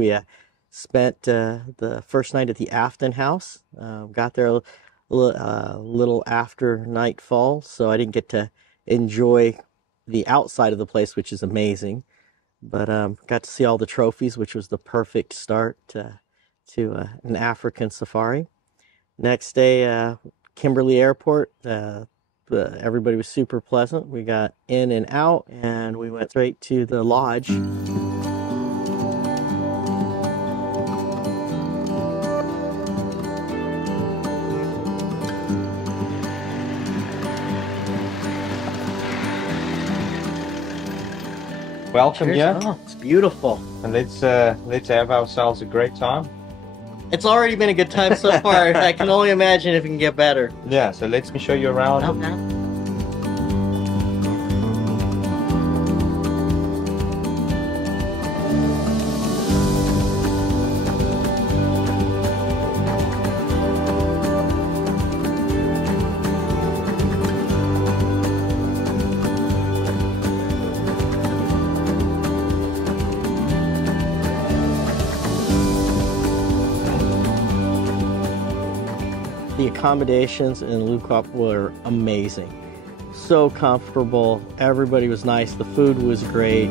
We spent the first night at the Afton House. Got there a little after nightfall, so I didn't get to enjoy the outside of the place, which is amazing. But got to see all the trophies, which was the perfect start to an African safari. Next day, Kimberly Airport. Everybody was super pleasant. We got in and out, and we went straight to the lodge. Welcome here. Oh, it's beautiful. And let's have ourselves a great time. It's already been a good time so far. I can only imagine if it can get better. Yeah, so let me show you around. Okay. The accommodations in Lukop were amazing. So comfortable, everybody was nice, the food was great.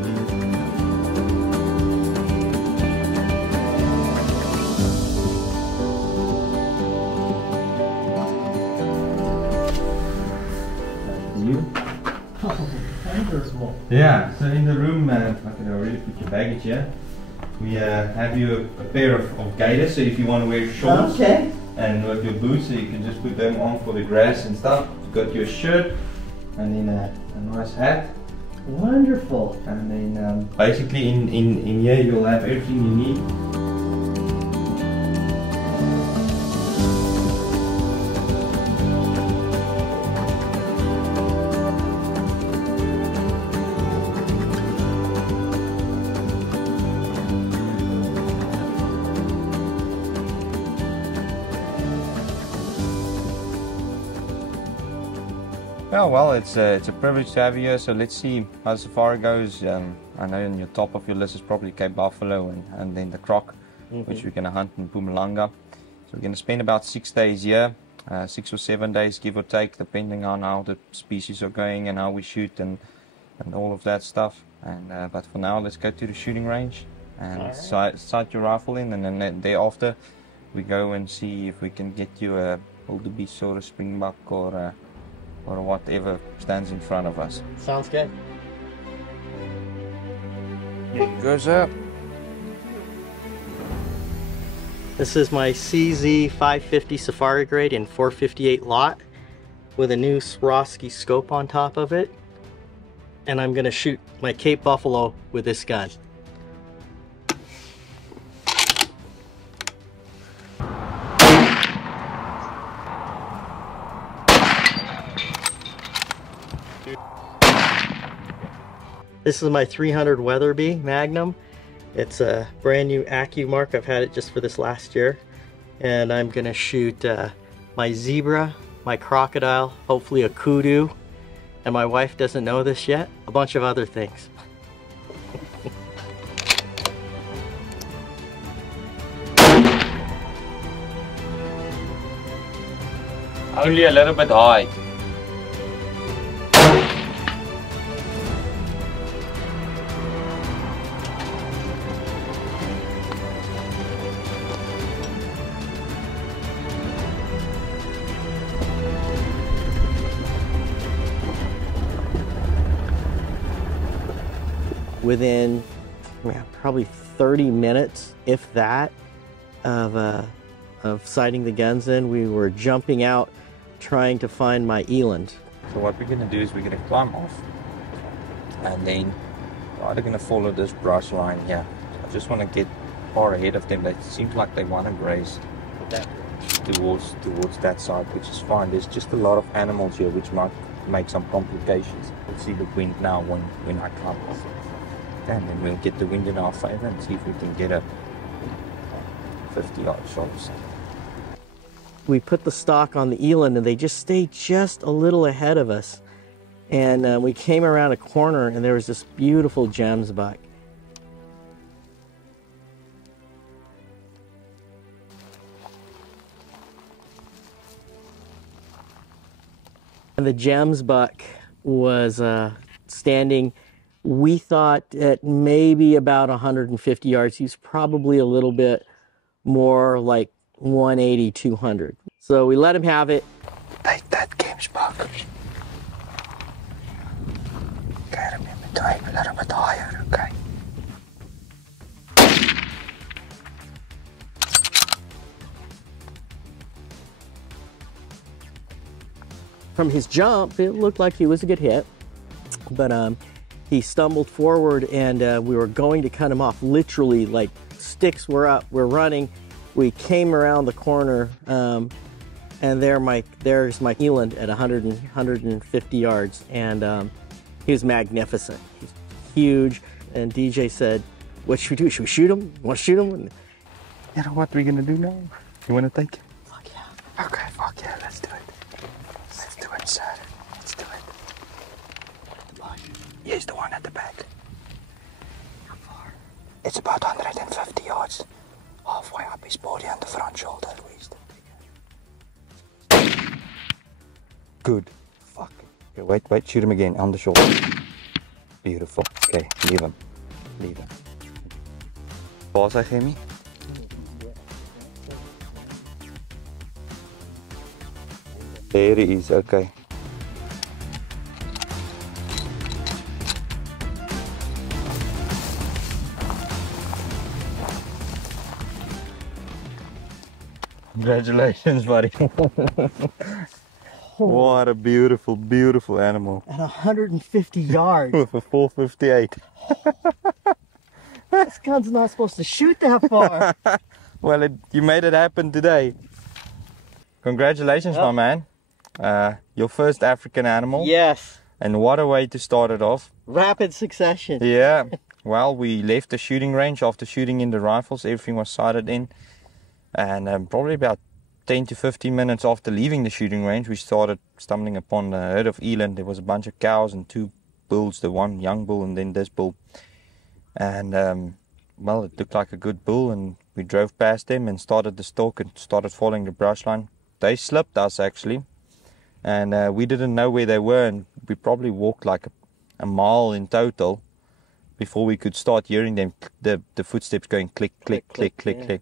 Yeah, so in the room, I can already put your baggage here. We have you a pair of gaiters, so if you want to wear shorts. Okay. And with your boots, so you can just put them on for the grass and stuff. You've got your shirt, and then a nice hat. Wonderful. And then basically in here you'll have everything you need. Oh, well, it's a privilege to have you here, so let's see how the safari goes. I know in your top of your list is probably Cape Buffalo and then the Crock, which we're going to hunt in Mpumalanga. So we're going to spend about 6 days here, 6 or 7 days give or take, depending on how the species are going and how we shoot and all of that stuff. And but for now, let's go to the shooting range and sight your rifle in, and then thereafter we go and see if we can get you a wildebeest or a springbuck or whatever stands in front of us. Sounds good. Here it goes up. This is my CZ 550 Safari Grade in 458 lot with a new Swarovski scope on top of it. And I'm gonna shoot my Cape Buffalo with this gun. This is my 300 Weatherby Magnum. It's a brand new AccuMark. I've had it just for this last year. And I'm gonna shoot my zebra, my crocodile, hopefully a kudu, and my wife doesn't know this yet, a bunch of other things. Only a little bit high. Within probably 30 minutes, if that, of sighting the guns in, we were jumping out trying to find my eland. So what we're going to do is we're going to climb off and then we're either going to follow this brush line here. So I just want to get far ahead of them. It seems like they want to graze towards that side, which is fine. There's just a lot of animals here which might make some complications. We'll see the wind now when I climb off. And then we'll get the wind in our favor and see if we can get a 50-yard shot or something. We put the stock on the eland and they just stayed just a little ahead of us. And we came around a corner and there was this beautiful gems buck. And the Gems buck was standing, we thought, at maybe about 150 yards. He was probably a little bit more like 180, 200. So we let him have it. Take that, Gems buck. Okay, remember to aim a little bit higher, okay? From his jump, it looked like he was a good hit, but he stumbled forward and we were going to cut him off. Literally, like, sticks were up, we're running. We came around the corner and there's Mike Eland at 150 yards, and he was magnificent. He's huge, and DJ said, what should we do? Should we shoot him? Want to shoot him? And, you know what we're gonna do now? You wanna take it? fuck yeah. Okay, fuck yeah, let's do it. Let's do it, sir. Let's do it. Here's the one at the back. How far? It's about 150 yards. Halfway up his body and the front shoulder at least. Good. Fuck. Okay, wait, shoot him again on the shoulder. Beautiful. Okay, leave him. Leave him. Waar is hy, Gemmy? There he is, okay. Congratulations, buddy. What a beautiful, beautiful animal. At 150 yards. With a 458. This gun's not supposed to shoot that far. Well, you made it happen today. Congratulations, my man. Your first African animal. Yes. And what a way to start it off. Rapid succession. Yeah. Well, we left the shooting range after shooting in the rifles. Everything was sighted in. And probably about 10 to 15 minutes after leaving the shooting range, we started stumbling upon the herd of eland. There was a bunch of cows and 2 bulls, the one young bull and then this bull. And well, it looked like a good bull, and we drove past them and started the stalk and started following the brush line. They slipped us actually, and we didn't know where they were, and we probably walked like a mile in total before we could start hearing them, the footsteps going click, click, click, click, click, click.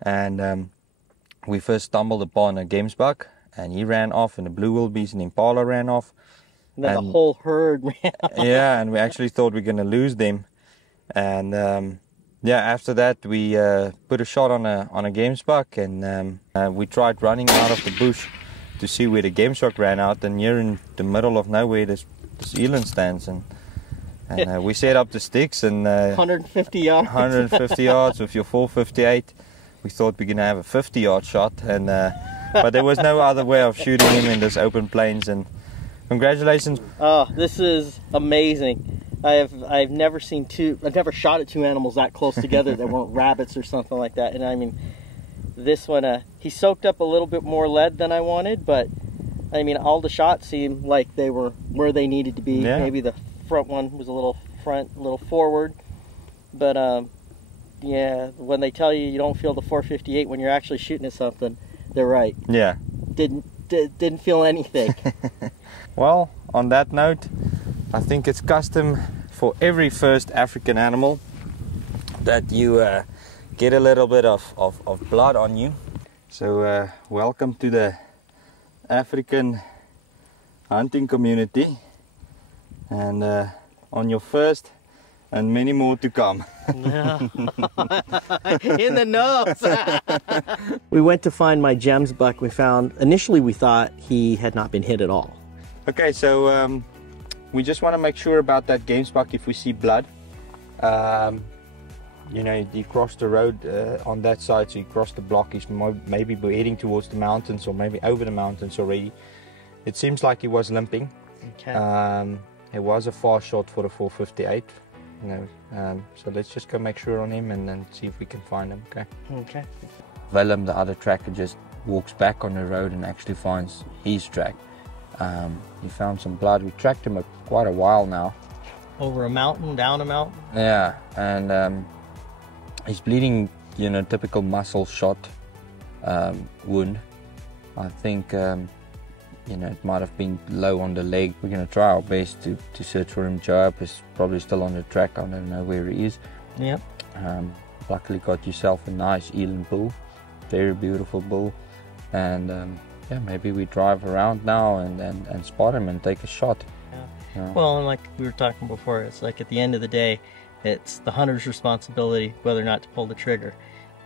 And we first stumbled upon a Gems buck, and he ran off, and the blue wildebeest and impala ran off. And then the whole herd ran off. Yeah, and we actually thought we were going to lose them. And yeah, after that we put a shot on a Gems buck, and we tried running out of the bush to see where the Gems buck ran out, and here in the middle of nowhere this eland stands, and we set up the sticks, and 150 yards. 150 yards with your 458. We thought we were going to have a 50-yard shot, and but there was no other way of shooting him in this open plains. And congratulations. Oh, this is amazing. I've never seen I've never shot at 2 animals that close together that weren't rabbits or something like that. And I mean, this one, he soaked up a little bit more lead than I wanted, but I mean, all the shots seemed like they were where they needed to be. Yeah. Maybe the front one was a little front, a little forward, but yeah, when they tell you don't feel the 458 when you're actually shooting at something, they're right. Yeah. Didn't feel anything. Well, on that note, I think it's custom for every first African animal that you get a little bit of blood on you. So welcome to the African hunting community, and on your first and many more to come. In the nose. We went to find my Gems buck. Initially we thought he had not been hit at all. Okay, so we just want to make sure about that Gems buck. If we see blood, you know, he crossed the road on that side, so he crossed the block. He's maybe heading towards the mountains, or maybe over the mountains already. It seems like he was limping. Okay. It was a far shot for the 458. You know, so let's just go make sure on him and then see if we can find him. Okay. Okay. Willem, the other tracker, just walks back on the road and actually finds his track. He found some blood. We tracked him quite a while now. Over a mountain, down a mountain? Yeah, and he's bleeding, you know, typical muscle shot wound. I think you know, it might have been low on the leg. We're going to try our best to search for him. Joab is probably still on the track. I don't know where he is. Yep. Luckily got yourself a nice eland bull, very beautiful bull, and yeah, maybe we drive around now and spot him and take a shot. Yeah. Well, and like we were talking before, it's like at the end of the day, it's the hunter's responsibility whether or not to pull the trigger.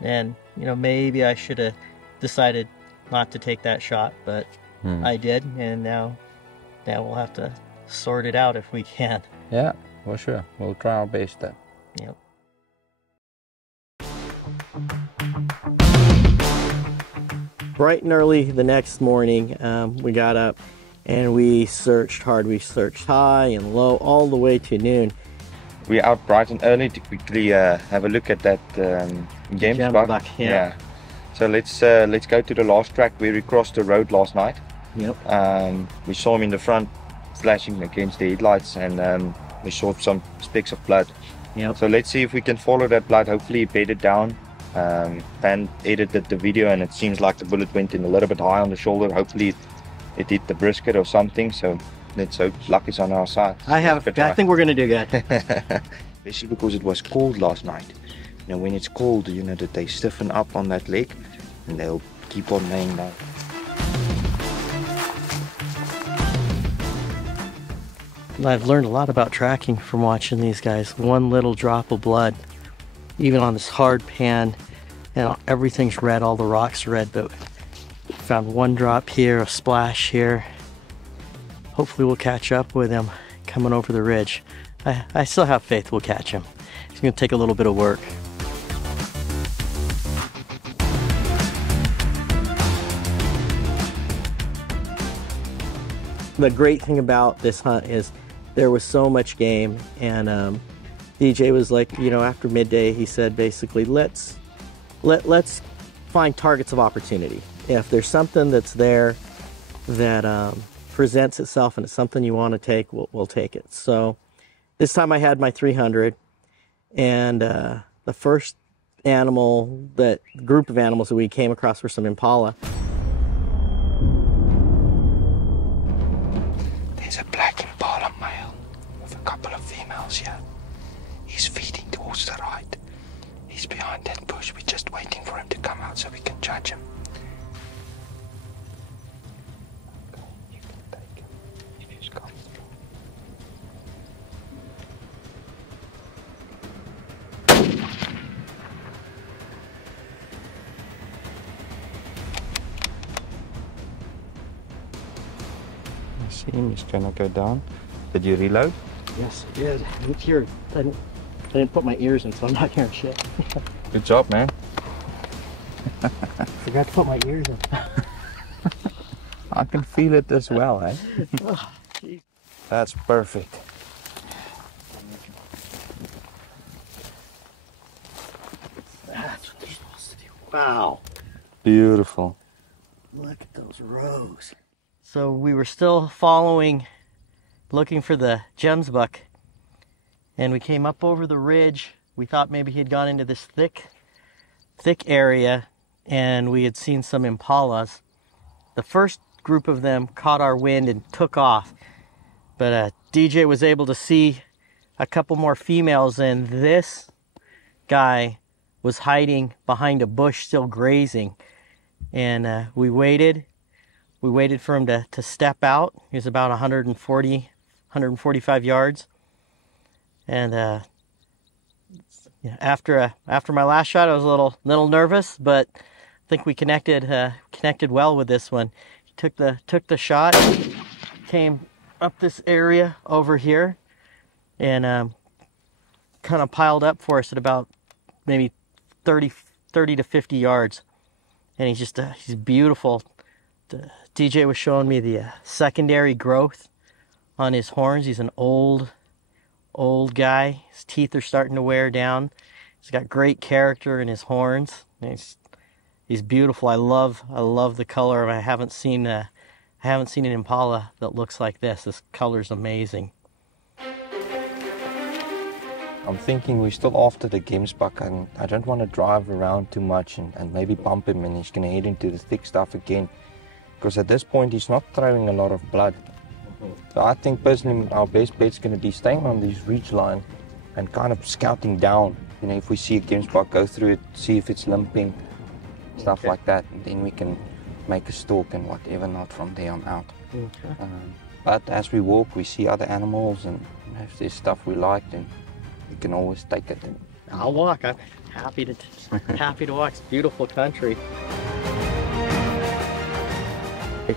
And you know, maybe I should have decided not to take that shot, but I did, and now we'll have to sort it out if we can. Yeah, for sure. We'll try our best then. Yep. Bright and early the next morning, we got up and we searched hard. We searched high and low all the way to noon. We're out bright and early to quickly have a look at that game buck. Yeah. So let's go to the last track where we crossed the road last night. Yep. We saw him in the front flashing against the headlights, and we saw some specks of blood. Yep. So let's see if we can follow that blood. Hopefully he bedded down and edited the video, and it seems like the bullet went in a little bit high on the shoulder. Hopefully it hit the brisket or something. So let's hope luck is on our side. I think we're gonna do good. Especially because it was cold last night. You know, when it's cold, you know that they stiffen up on that leg and they'll keep on laying down. I've learned a lot about tracking from watching these guys. One little drop of blood, even on this hard pan, and everything's red, all the rocks are red, but found one drop here, a splash here. Hopefully we'll catch up with him coming over the ridge. I still have faith we'll catch him. It's gonna take a little bit of work. The great thing about this hunt is there was so much game, and DJ was like, you know, after midday, he said basically, let's find targets of opportunity. If there's something that's there that presents itself and it's something you want to take, we'll take it. So this time I had my 300, and the first group of animals that we came across were some impala. There's a black impala male with a couple of females here. He's feeding towards the right. He's behind that bush. We're just waiting for him to come out so we can judge him. Okay, you can take him if he's comfortable. I see him. He's gonna go down. Did you reload? Yes, I did. I didn't put my ears in, so I'm not hearing shit. Good job, man. Forgot to put my ears in. I can feel it as well, eh? Oh, that's perfect. That's what they're supposed to do. Wow. Beautiful. Look at those rows. So we were still following, looking for the gems buck, and we came up over the ridge. We thought maybe he had gone into this thick area, and we had seen some impalas. The first group of them caught our wind and took off, but DJ was able to see a couple more females, and this guy was hiding behind a bush still grazing, and we waited for him to step out. He was about 145 yards, and after my last shot, I was a little nervous, but I think we connected well with this one. He took the shot, came up this area over here, and kind of piled up for us at about maybe 30 to 50 yards, and he's beautiful. DJ was showing me the secondary growth on his horns. He's an old guy. His teeth are starting to wear down. He's got great character in his horns. He's beautiful. I love the color. I haven't seen an impala that looks like this. This color's amazing. I'm thinking we're still after the gemsbuck, and I don't want to drive around too much and maybe bump him and he's going to head into the thick stuff again. because at this point he's not throwing a lot of blood. So I think personally our best bet's going to be staying on this ridge line and kind of scouting down. You know, if we see a gemsbok, go through it, see if it's limping, stuff like that, and then we can make a stalk and whatever not from there on out. But as we walk, we see other animals, and if there's stuff we like, then we can always take it. I'll walk. I'm happy to walk. It's beautiful country.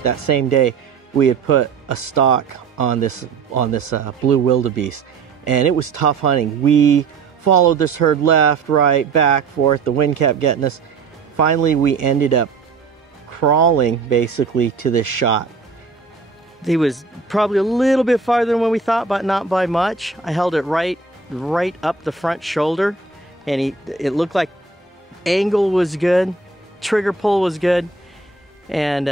That same day, we had put a stalk on this blue wildebeest, and it was tough hunting. We followed this herd left, right, back, forth. The wind kept getting us. Finally, we ended up crawling basically to this shot. He was probably a little bit farther than what we thought, but not by much. I held it right up the front shoulder, and it looked like angle was good, trigger pull was good, and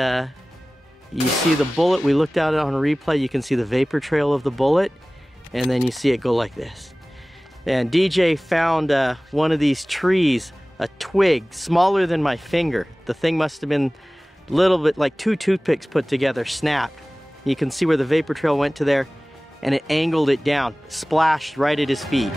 you see the bullet. We looked at it on a replay. You can see the vapor trail of the bullet, and then you see it go like this. And DJ found one of these trees, a twig smaller than my finger. The thing must have been a little bit like 2 toothpicks put together, snapped. You can see where the vapor trail went to there, and it angled it down, splashed right at his feet.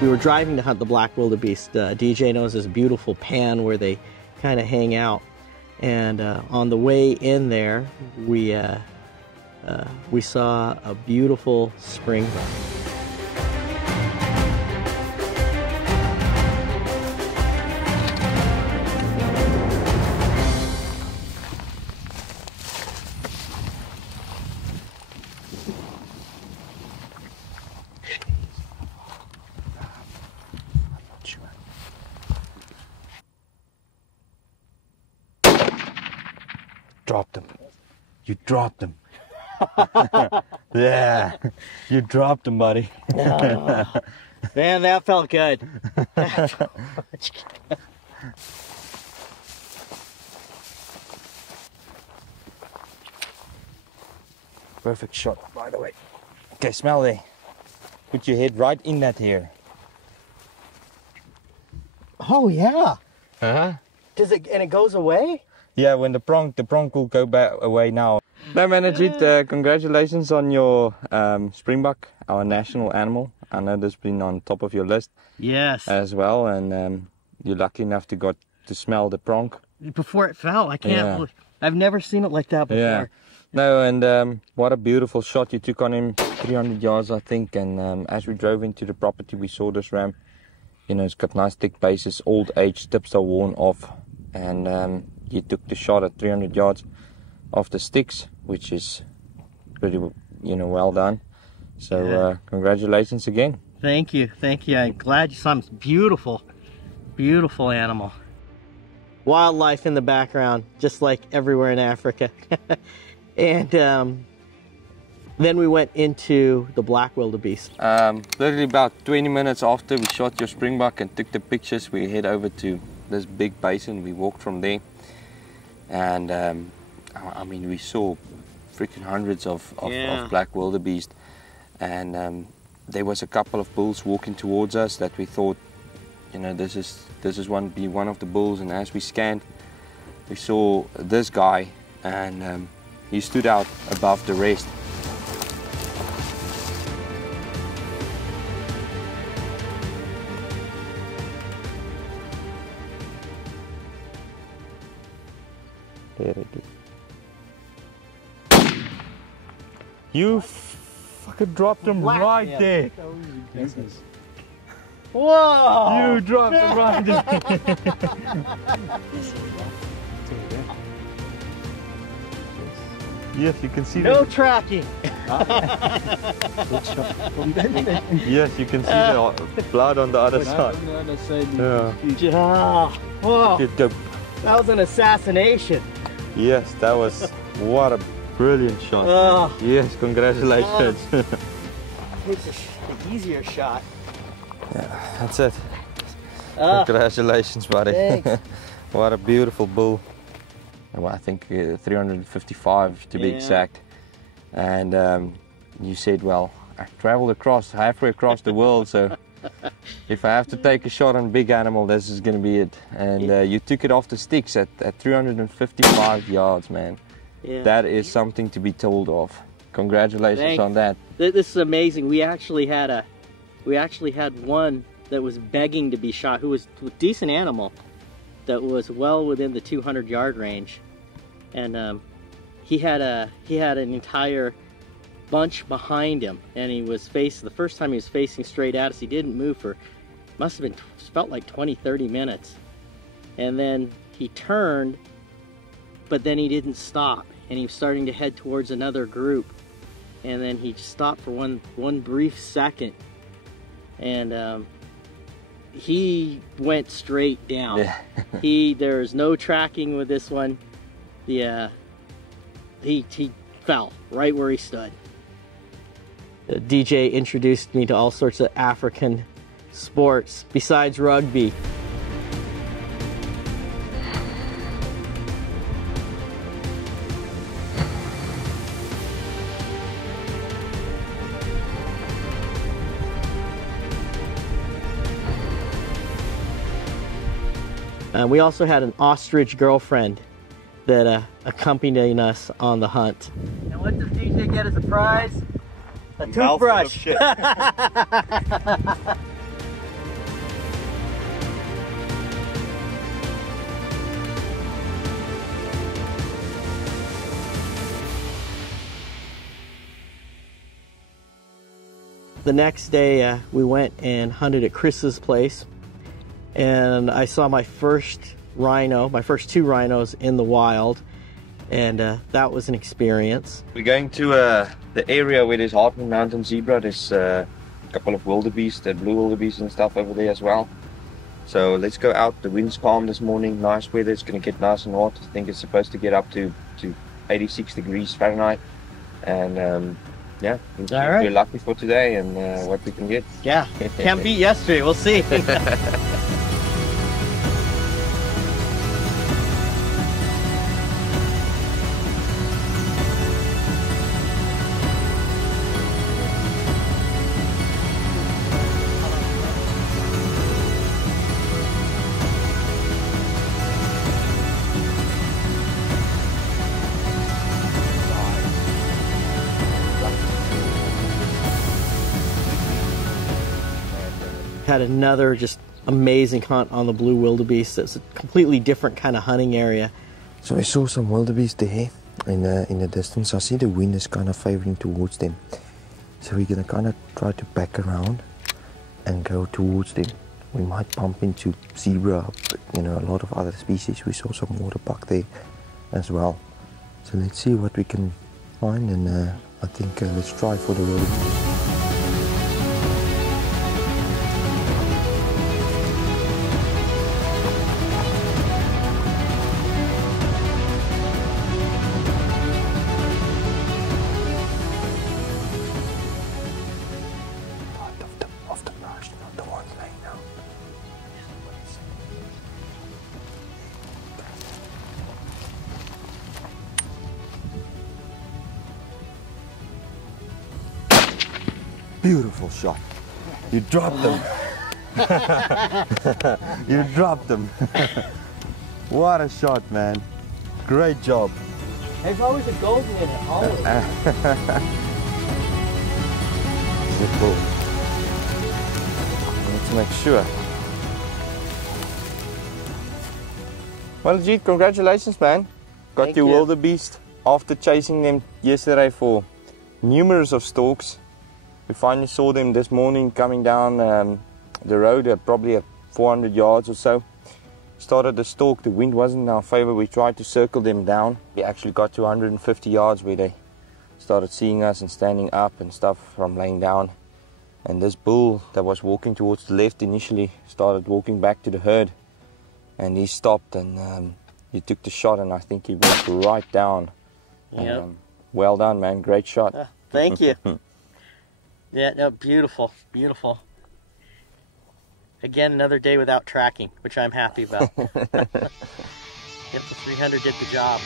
We were driving to hunt the black wildebeest. DJ knows this beautiful pan where they kind of hang out, and on the way in there, we saw a beautiful springbuck. Dropped him. You dropped him. Yeah, you dropped him, buddy. Oh, man, that felt good. That felt much good. Perfect shot, by the way. Okay, smell there. Put your head right in that hair. Oh yeah. Uh-huh. Does it, and it goes away? Yeah, when the pronk will go back away now. No, man, Ajit, congratulations on your springbuck, our national animal. I know this has been on top of your list. Yes. As well, and you're lucky enough to smell the pronk. Before it fell, I can't believe, I've never seen it like that before. Yeah. No, and what a beautiful shot you took on him, 300 yards, I think. And as we drove into the property, we saw this ram. You know, it's got nice thick bases, old age, tips are worn off, and you took the shot at 300 yards off the sticks, which is pretty, well done. So congratulations again. Thank you, thank you. I'm glad you saw him. It's beautiful, beautiful animal. Wildlife in the background, just like everywhere in Africa. And then we went into the black wildebeest. Literally about 20 minutes after we shot your springbuck and took the pictures, we head over to this big basin. We walked from there, and I mean, we saw freaking hundreds of black wildebeest, and there was a couple of bulls walking towards us that we thought, this is one of the bulls. And as we scanned, we saw this guy, and he stood out above the rest. There it is. You fucking dropped him right there. Whoa! You dropped him right there. Yes, you can see No the... tracking. Yes, you can see the blood on the other side. Yeah. Whoa. The... That was an assassination. Yes, that was... What a brilliant shot. Yes, congratulations. Take the easier shot. Yeah, that's it. Congratulations, buddy. Thanks. What a beautiful bull. Well, I think 355 to be exact. And you said, well, I traveled halfway across the world, so if I have to take a shot on a big animal, this is going to be it. And you took it off the sticks at 355 yards, man. Yeah. That is something to be told of. Congratulations on that. This is amazing. We actually had one that was begging to be shot, who was a decent animal, that was well within the 200-yard range, and he had an entire bunch behind him, and the first time he was facing straight at us. He didn't move for, felt like 20-30 minutes, and then he turned, but then he didn't stop, and he was starting to head towards another group, and then he stopped for one brief second, and he went straight down. Yeah. There's no tracking with this one. Yeah, he fell right where he stood. DJ introduced me to all sorts of African sports besides rugby. We also had an ostrich girlfriend that accompanied us on the hunt. And what does DJ get as a prize? A toothbrush. The next day we went and hunted at Chris's place, and I saw my first two rhinos in the wild, and that was an experience. We're going to the area where there's Hartman Mountain zebra. There's a couple of wildebeest, blue wildebeest and stuff over there as well. So let's go out. The wind's calm this morning, nice weather. It's going to get nice and hot. I think it's supposed to get up to 86 degrees Fahrenheit. And yeah, we're lucky for today and what we can get. Yeah, can't beat yesterday. We'll see. Had another just amazing hunt on the blue wildebeest. It's a completely different kind of hunting area. So I saw some wildebeest there in the distance. I see the wind is kind of favoring towards them. So we're gonna kind of try to back around and go towards them. We might bump into zebra, but, you know, a lot of other species. We saw some waterbuck there as well. So let's see what we can find, and I think let's try for the wildebeest. Beautiful shot. You dropped them. You dropped them. What a shot, man. Great job. There's always a golden in it, always. Cool. Let's make sure. Well, Jeet, congratulations, man. Got your wildebeest after chasing them yesterday for numerous of stalks. We finally saw them this morning coming down the road at probably at 400 yards or so. Started the stalk, the wind wasn't in our favor. We tried to circle them down. We actually got to 150 yards where they started seeing us and standing up and stuff from laying down. And this bull that was walking towards the left initially started walking back to the herd. And he stopped and he took the shot, and I think he went right down. Yep. Well done, man. Great shot. Thank you. Yeah, no, beautiful, beautiful. Again, another day without tracking, which I'm happy about. Yep, the 300 did the job.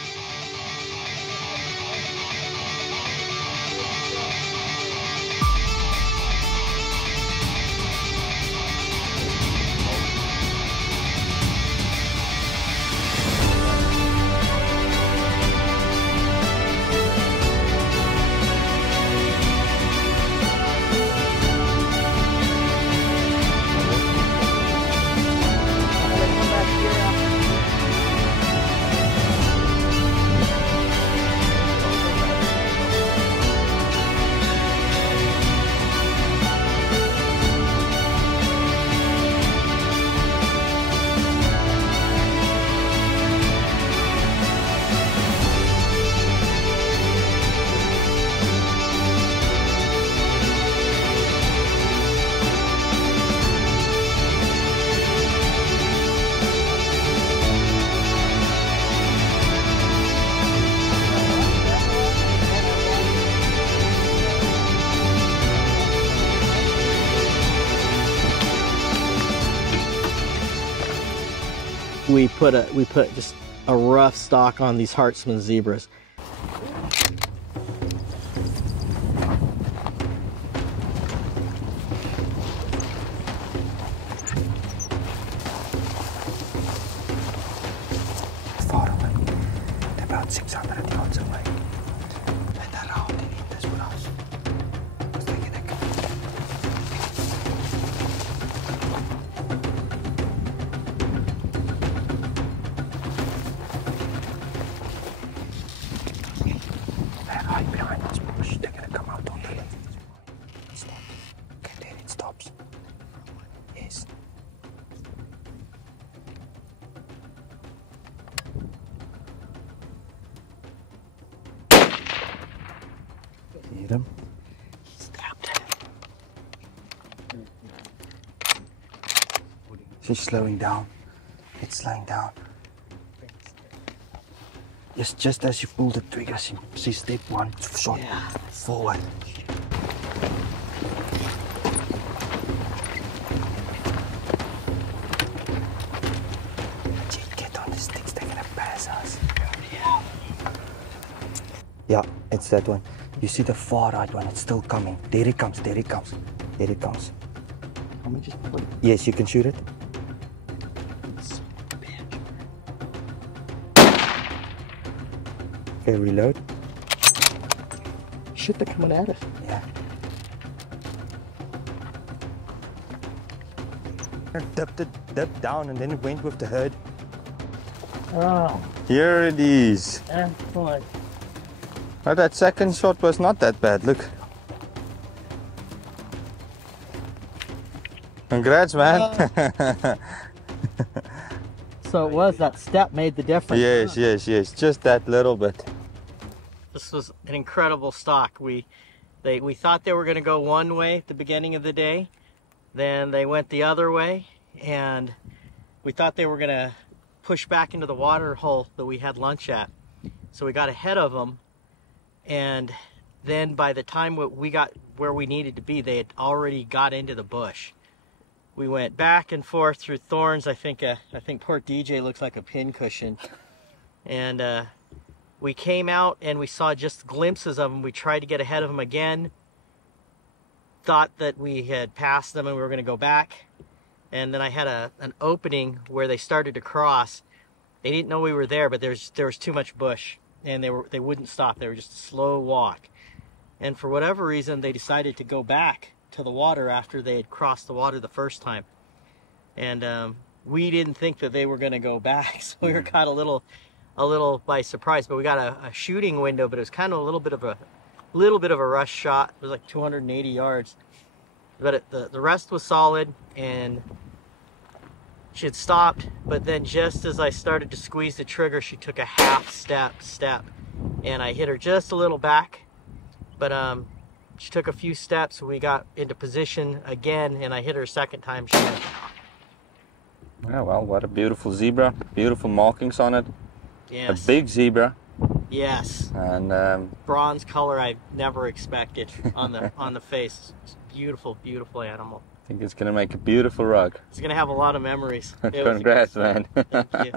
we put just a rough stock on these Hartsman zebras. Far away, about 600 yards away. And around in this brush. Because they're gonna come. They're right behind this bush. They're gonna come out on the left. It stops. Okay, then it stops. Yes. See them? Stabbed. She's slowing down. It's slowing down. Yes, just as you pull the trigger, she step one shot forward. Get on the sticks, they're gonna pass us. Yeah, it's that one. You see the far right one, it's still coming. There it comes, there it comes. There it comes. Let me just put it. Yes, you can shoot it. Okay, reload. Shit, they're coming at us. Yeah. Dipped down and then it went with the herd. Oh, Here it is. excellent. Oh, that second shot was not that bad. Look. Congrats, man. So it was that step made the difference. Yes, yes, yes. Just that little bit. This was an incredible stock. We thought they were going to go one way at the beginning of the day, then they went the other way, and we thought they were going to push back into the water hole that we had lunch at. So we got ahead of them, and then by the time we got where we needed to be, they had already got into the bush. We went back and forth through thorns. I think poor DJ looks like a pincushion. And we came out and we saw just glimpses of them. We tried to get ahead of them again. Thought that we had passed them and we were going to go back. And then I had an opening where they started to cross. They didn't know we were there, but there was too much bush, and they wouldn't stop. They were just a slow walk. And for whatever reason, they decided to go back to the water after they had crossed the water the first time. And we didn't think that they were going to go back, so we were caught a little by surprise. But we got a shooting window, but it was kind of a little bit of a rush shot. It was like 280 yards, but the rest was solid, and she had stopped. But then just as I started to squeeze the trigger, she took a half step, and I hit her just a little back. But she took a few steps, and we got into position again, and I hit her a second time. She went. Oh, well, what a beautiful zebra. Beautiful markings on it. Yes. A big zebra. Yes. And bronze color I never expected on the face. It's a beautiful, beautiful animal. I think it's going to make a beautiful rug. It's going to have a lot of memories. Congrats, man. Thank you.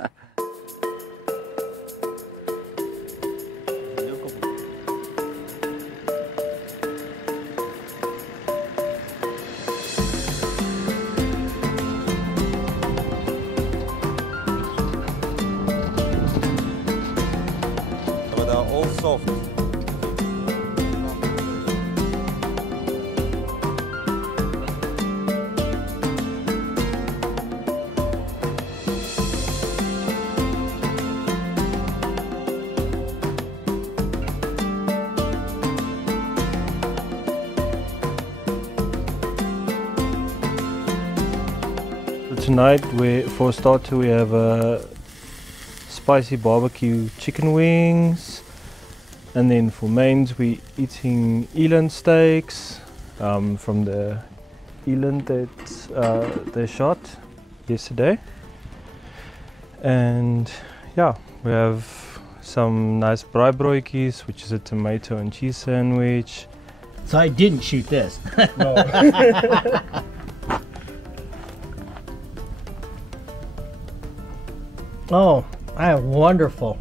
But they're all soft. Tonight, for a starter, we have spicy barbecue chicken wings, and then for mains, we're eating eland steaks from the eland that they shot yesterday. And yeah, we have some nice braaibroodjies, which is a tomato and cheese sandwich. So I didn't shoot this. No. Oh, that is wonderful.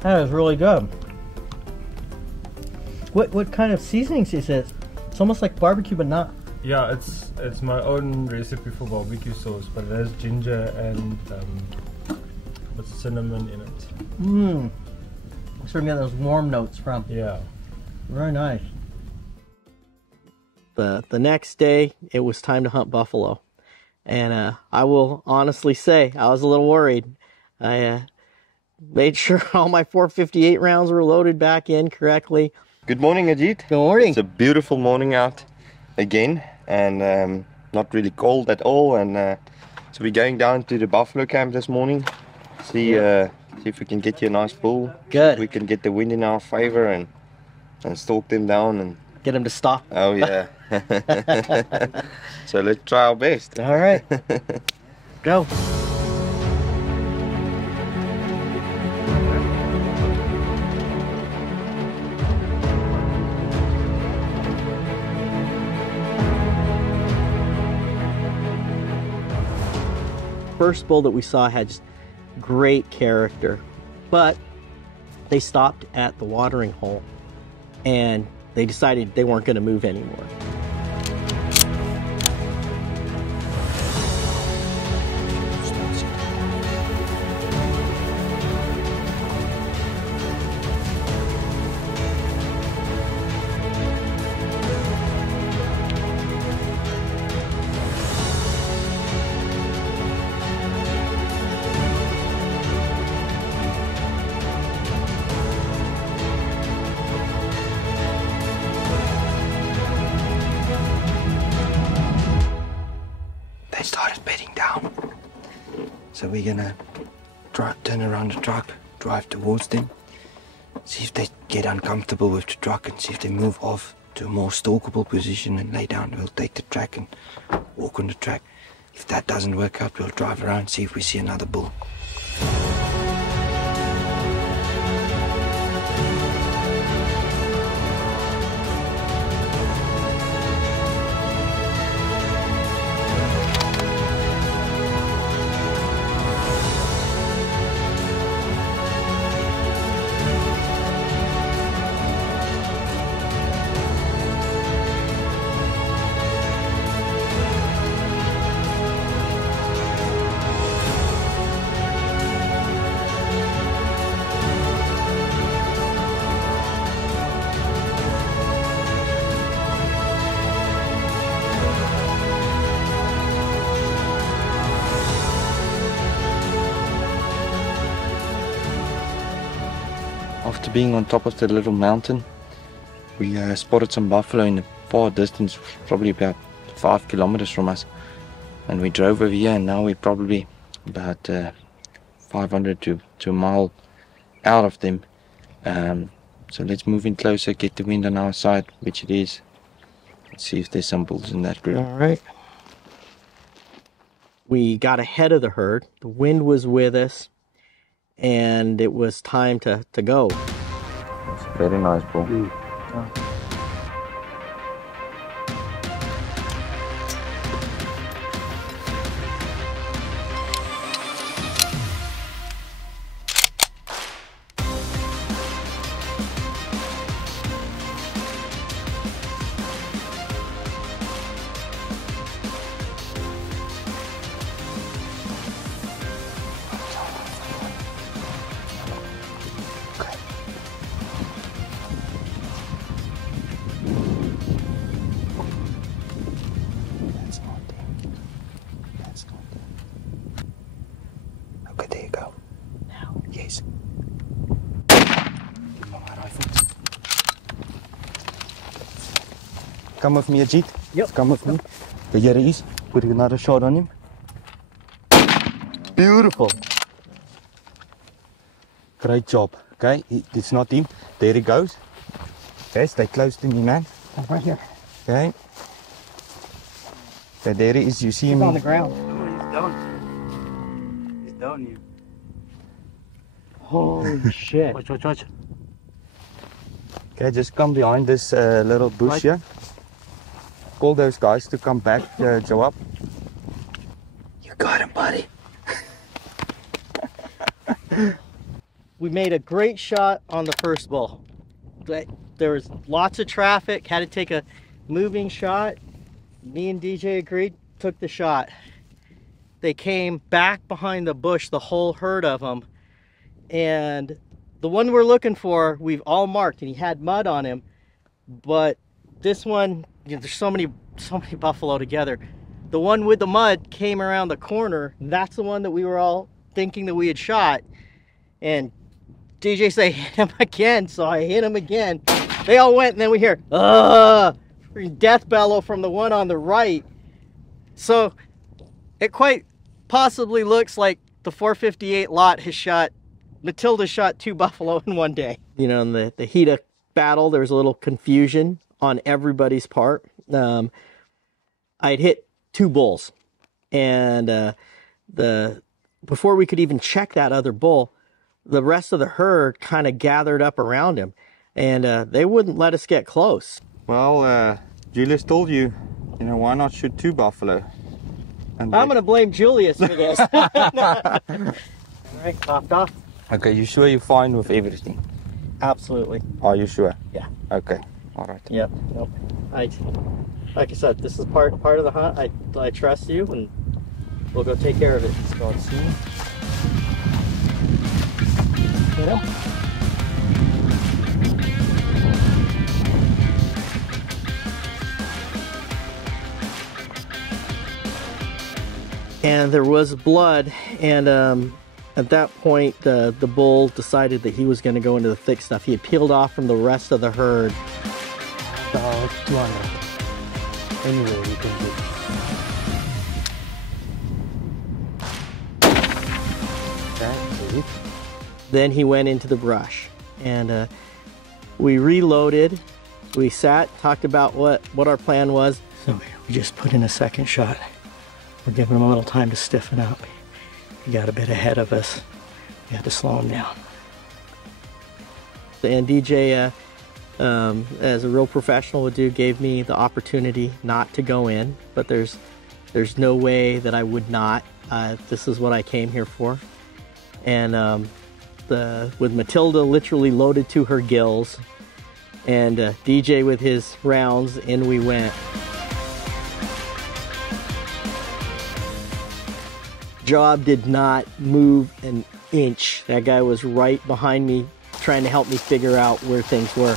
That is really good. What kind of seasonings is this? It's almost like barbecue, but not. Yeah, it's my own recipe for barbecue sauce, but it has ginger and with cinnamon in it. Mmm. Sort of get those warm notes from. Yeah. Very nice. The next day, it was time to hunt buffalo. And I will honestly say, I was a little worried. I made sure all my 458 rounds were loaded back in correctly. Good morning, Ajit. Good morning. It's a beautiful morning out again, and not really cold at all. And so we're going down to the buffalo camp this morning. See if we can get you a nice bull. Good. We can get the wind in our favor and stalk them down and Get them to stop. oh yeah. So let's try our best. All right. Go. First bull that we saw had just great character, but they stopped at the watering hole and they decided they weren't going to move anymore. Started bedding down, so we're gonna turn around the truck, drive towards them, see if they get uncomfortable with the truck and see if they move off to a more stalkable position and lay down. We'll take the track and walk on the track. If that doesn't work out, we'll drive around, see if we see another bull. After being on top of the little mountain, we spotted some buffalo in the far distance, probably about 5 kilometers from us. And we drove over here, and now we're probably about 500 to a mile out of them. So let's move in closer, get the wind on our side, which it is. Let's see if there's some bulls in that group. All right. We got ahead of the herd. The wind was with us, and it was time to go. It's a very nice bull. Okay, there you go. Now, yes. Come with me, Ajit. Yep. Come with me. There he is. Put another shot on him. Beautiful. Great job. Okay, it's not him. There he goes. Okay, stay close to me, man. Right here. Okay. Okay, there he is. You see him He's on the ground. He's done. He's done you. Holy shit. Watch. Okay, just come behind this little bush here. Call those guys to come back, Joab. You got him, buddy. We made a great shot on the first bull. There was lots of traffic, had to take a moving shot. Me and DJ agreed, took the shot. They came back behind the bush, the whole herd of them. And the one we're looking for, we've all marked, and he had mud on him. But this one, you know, there's so many buffalo together. The one with the mud came around the corner. That's the one that we were all thinking that we had shot. And DJ said, hit him again. So I hit him again. They all went, and then we hear, death bellow from the one on the right. So it quite possibly looks like the 458 lot has shot, Matilda shot 2 buffalo in one day. You know, in the heat of battle, there was a little confusion on everybody's part. I'd hit 2 bulls, and before we could even check that other bull, the rest of the herd kind of gathered up around him, and they wouldn't let us get close. Well, Julius told you, you know, why not shoot 2 buffalo? And I'm going to blame Julius for this. All right, topped off. Okay, you sure you're fine with everything? Absolutely. Are you sure? Yeah. Okay, all right. Yep. Nope. Like I said, this is part of the hunt. I trust you, and we'll go take care of it. Let's go and see. You know? And there was blood, and at that point the bull decided that he was going to go into the thick stuff. He had peeled off from the rest of the herd. It's 200. Anyway, we can do. Then he went into the brush, and we reloaded. We sat, talked about what our plan was. So we just put in a second shot. We're giving him a little time to stiffen up. He got a bit ahead of us. We had to slow him down. And DJ, as a real professional would do, gave me the opportunity not to go in, but there's no way that I would not. This is what I came here for. And with Matilda literally loaded to her gills, and DJ with his rounds, in we went. Job did not move an inch. That guy was right behind me, trying to help me figure out where things were.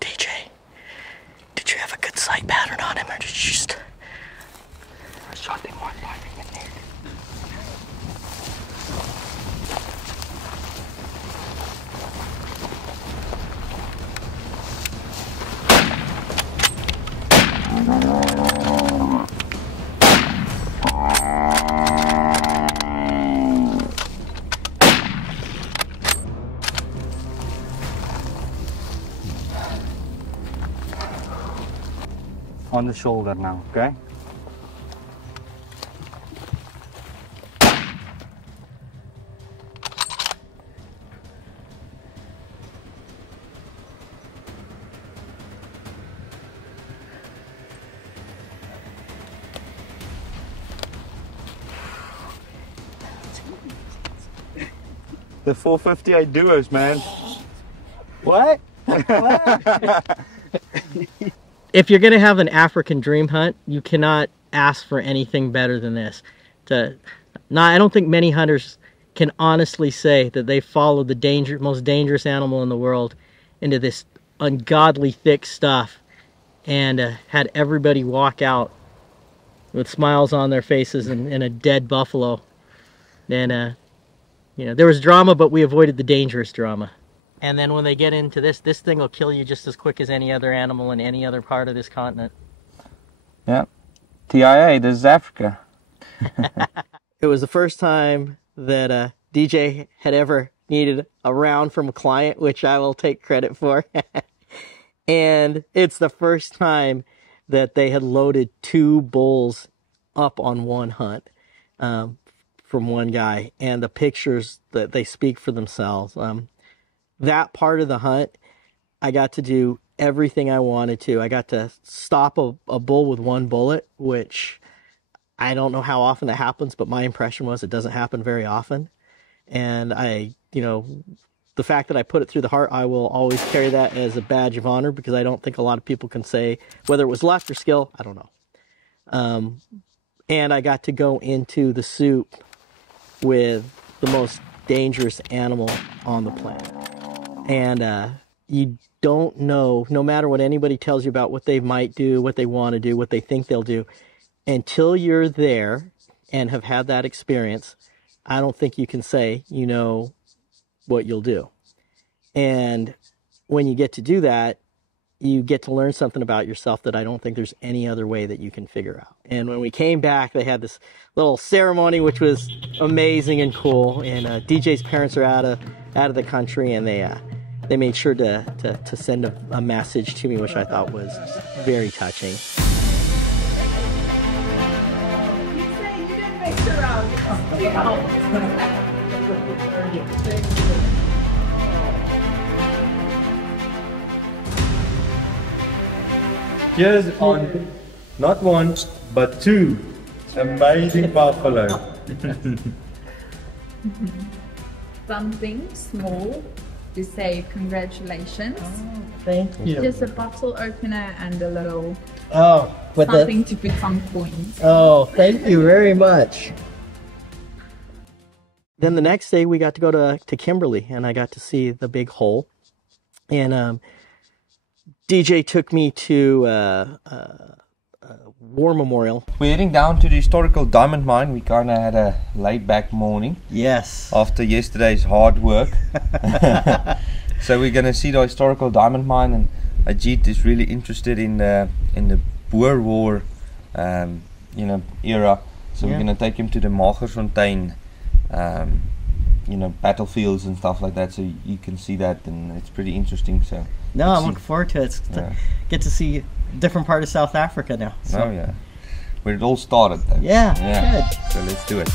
DJ, did you have a good sight pattern on him, or did you just... I shot him one time in there. On the shoulder now, okay? The 458 duos, man. What? If you're gonna have an African dream hunt, you cannot ask for anything better than this. I don't think many hunters can honestly say that they followed the most dangerous animal in the world into this ungodly thick stuff, and had everybody walk out with smiles on their faces and a dead buffalo. And you know, there was drama, but we avoided the dangerous drama. And then when they get into this thing will kill you just as quick as any other animal in any other part of this continent. Yeah. TIA, this is Africa. It was the first time that DJ had ever needed a round from a client, which I will take credit for. And it's the first time that they had loaded 2 bulls up on one hunt. from one guy, and the pictures that they speak for themselves. That part of the hunt, I got to do everything I wanted to. I got to stop a bull with one bullet, which I don't know how often that happens, but my impression was it doesn't happen very often. And the fact that I put it through the heart, I will always carry that as a badge of honor, because I don't think a lot of people can say whether it was luck or skill. I don't know. And I got to go into the soup with the most dangerous animal on the planet. And you don't know, no matter what anybody tells you about what they might do, what they want to do, what they think they'll do, until you're there and have had that experience, I don't think you can say you know what you'll do. And when you get to do that, you get to learn something about yourself that I don't think there's any other way that you can figure out. And when we came back, they had this little ceremony, which was amazing and cool. And DJ's parents are out of the country, and they made sure to send a message to me, which I thought was very touching. You say you didn't make sure Here's on not one, but two amazing buffalo. something small to say congratulations. Oh, thank you. Just a bottle opener and a little with something to put some coins. Oh, thank you very much. Then the next day we got to go to Kimberley, and I got to see the big hole. And DJ took me to War Memorial. We're heading down to the historical diamond mine. We kind of had a laid-back morning. Yes. After yesterday's hard work. So we're going to see the historical diamond mine, and Ajit is really interested in the Boer War, era. So we're going to take him to the Magersfontein, battlefields and stuff like that, so you can see that, and it's pretty interesting. So no, I'm looking forward to it. Get to see a different part of South Africa now. So. Oh yeah, where it all started though. Yeah, good. So let's do it.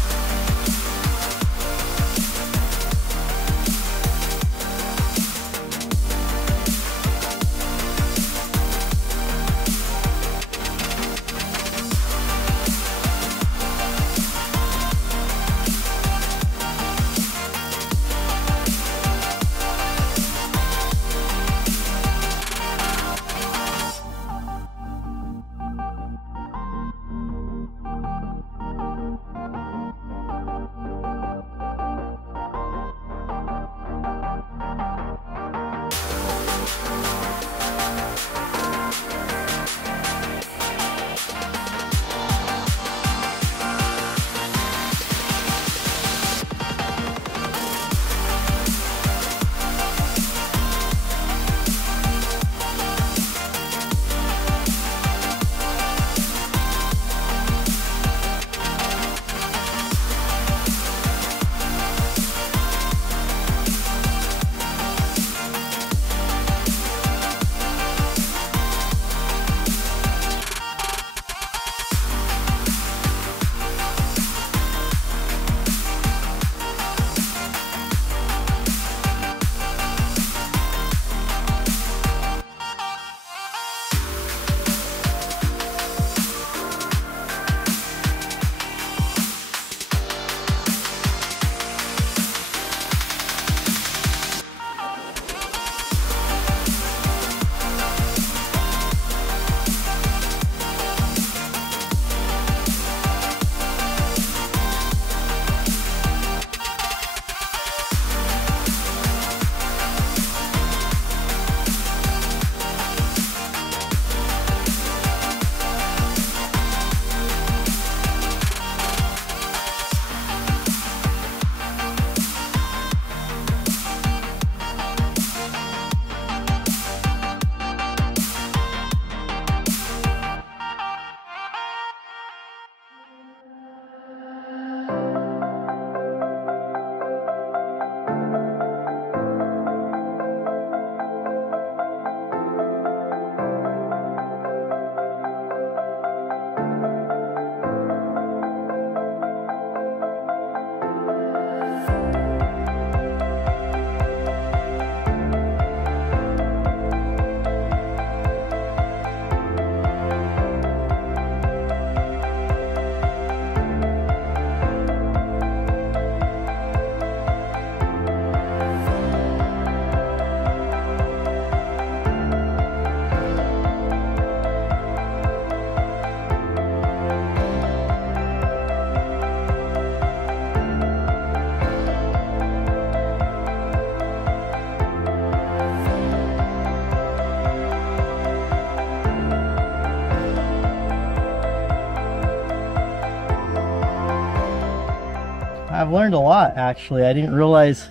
I've learned a lot actually. I didn't realize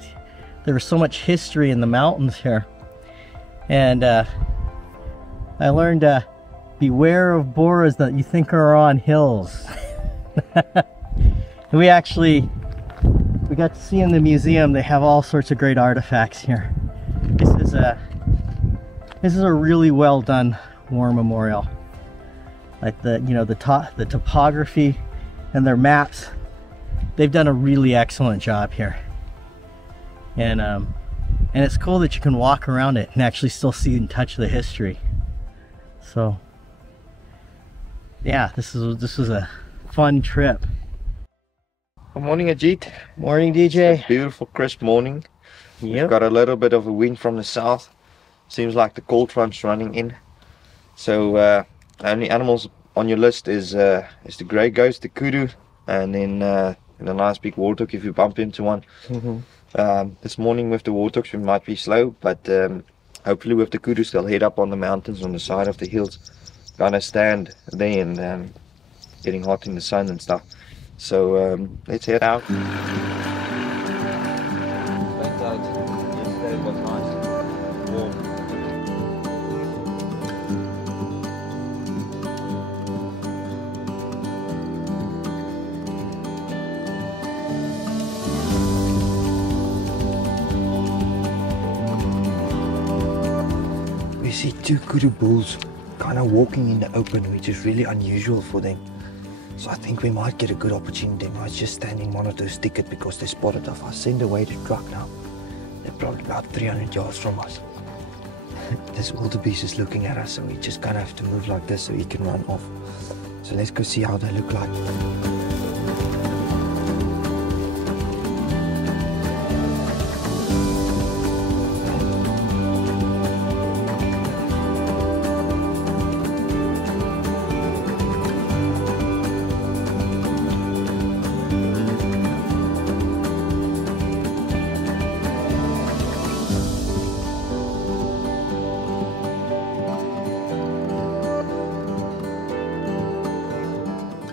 there was so much history in the mountains here. And I learned beware of boras that you think are on hills. We got to see in the museum, they have all sorts of great artifacts here. This is a really well done war memorial. Like the topography and their maps, they've done a really excellent job here. And it's cool that you can walk around it and actually still see and touch the history. So yeah, this was a fun trip. Good morning, Ajit. Morning, DJ. It's a beautiful, crisp morning. Yep. We've got a little bit of a wind from the south. Seems like the cold front's running in. So only animals on your list is the grey ghost, the kudu, and then the nice big warthog if you bump into one. This morning with the warthogs we might be slow, but hopefully with the kudus they'll head up on the mountains on the side of the hills. Gonna stand there and getting hot in the sun and stuff. So let's head out. Yesterday was nice, warm. We see two kudu bulls kind of walking in the open, which is really unusual for them. So I think we might get a good opportunity. They might just stand in one of those thickets because they spotted us. I'll send away the truck now. They're probably about 300 yards from us. This wildebeest is looking at us, so we just kind of have to move like this so he can run off. So let's go see how they look like.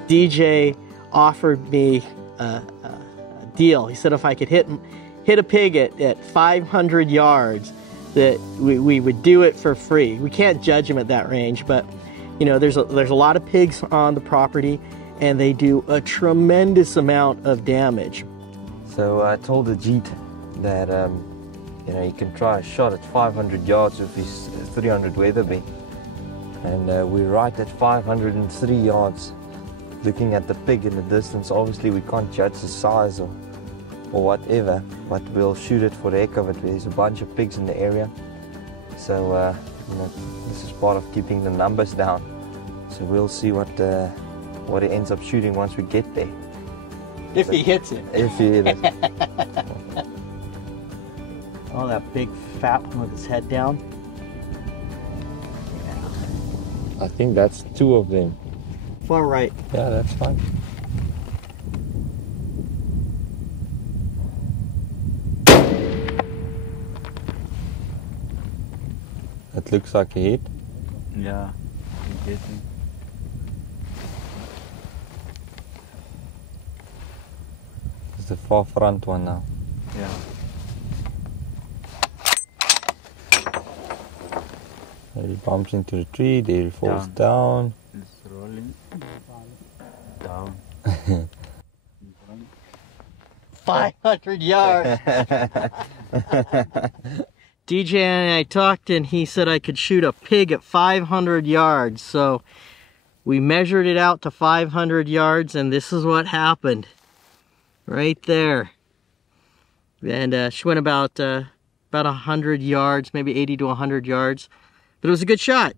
DJ offered me a deal. He said if I could hit a pig at 500 yards, that we would do it for free. We can't judge him at that range, but you know, there's a lot of pigs on the property, and they do a tremendous amount of damage. So I told Ajit that you know, he can try a shot at 500 yards with his 300 Weatherby, and we're right at 503 yards. Looking at the pig in the distance, obviously we can't judge the size or whatever, but we'll shoot it for the heck of it. There's a bunch of pigs in the area, so you know, this is part of keeping the numbers down. So we'll see what he ends up shooting once we get there. If he hits it. If he hits it. Oh, that big fat one with his head down. I think that's two of them. Far right. Yeah, that's fine. It looks like a hit. Yeah, I'm getting. It's the far front one now. Yeah. There he bumps into the tree, there he falls down. It's rolling down. 500 yards. DJ and I talked, and he said I could shoot a pig at 500 yards. So we measured it out to 500 yards, and this is what happened. Right there. And she went about 100 yards, maybe 80 to 100 yards. But it was a good shot.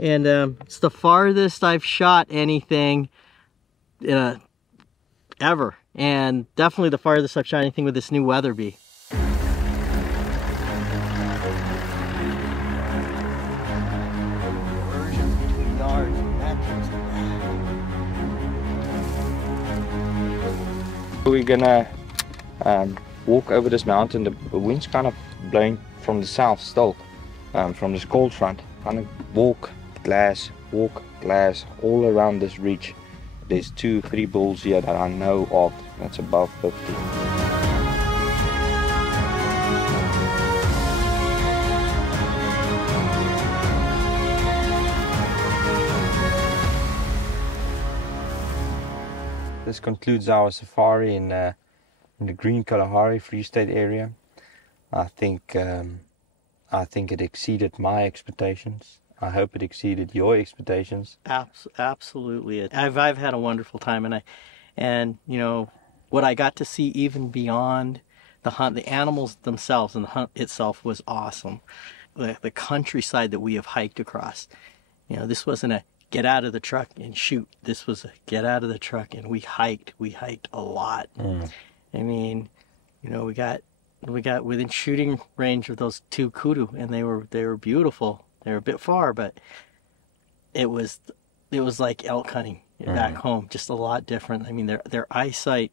And it's the farthest I've shot anything ever. And definitely the farthest I've shot anything with this new Weatherby. We're gonna walk over this mountain. The wind's kind of blowing from the south still, from this cold front. Kind of walk, glass, all around this ridge. there's 2-3 bulls here that I know of that's above 50. This concludes our safari in the Green Kalahari Free State area. I think it exceeded my expectations. I hope it exceeded your expectations. Absolutely, I've had a wonderful time, and you know what I got to see even beyond the hunt, the animals themselves and the hunt itself was awesome. The countryside that we have hiked across, you know, this wasn't a get out of the truck and shoot. This was a get out of the truck and we hiked a lot. I mean, you know, we got within shooting range of those 2 kudu, and they were beautiful. They were a bit far, but it was like elk hunting back home, just a lot different. I mean, their eyesight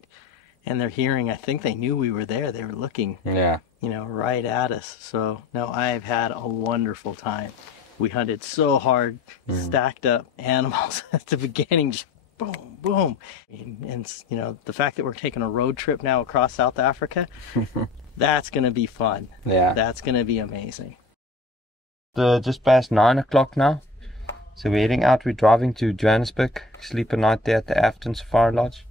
and their hearing, I think they knew we were there. They were looking, you know, right at us. So no, I've had a wonderful time. We hunted so hard, stacked up animals at the beginning, just boom, boom. And you know, the fact that we're taking a road trip now across South Africa, that's going to be fun. Yeah. That's going to be amazing. Just past 9 o'clock now. So we're heading out. We're driving to Johannesburg, sleep a night there at the Afton Safari Lodge.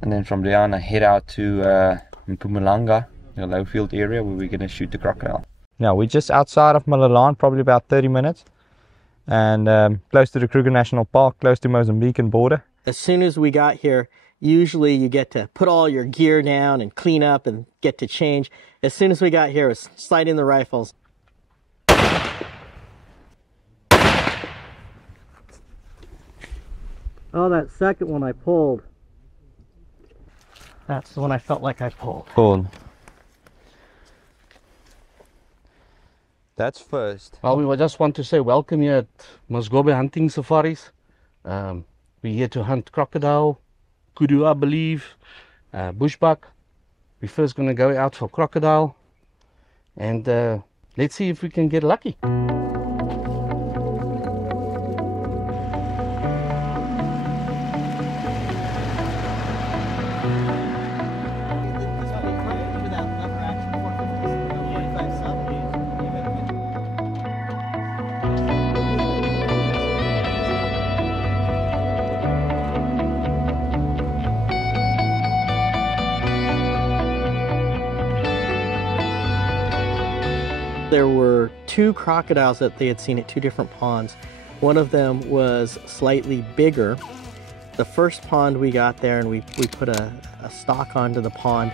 And then from there on, I head out to Mpumalanga, the Lowfield area, where we're going to shoot the crocodile. Now, we're just outside of Malalan, probably about 30 minutes. And close to the Kruger National Park, close to Mozambican border. As soon as we got here, usually you get to put all your gear down and clean up and get to change. As soon as we got here, it was sight in the rifles. Oh, that second one I pulled. That's the one I felt like I pulled. Pulled. That's first. Well, we just want to say welcome here at Musgobe Hunting Safaris. We're here to hunt crocodile, kudu, I believe, bushbuck. We're first going to go out for crocodile, and let's see if we can get lucky. There were 2 crocodiles that they had seen at 2 different ponds. One of them was slightly bigger. The first pond we got there, and we put a stock onto the pond.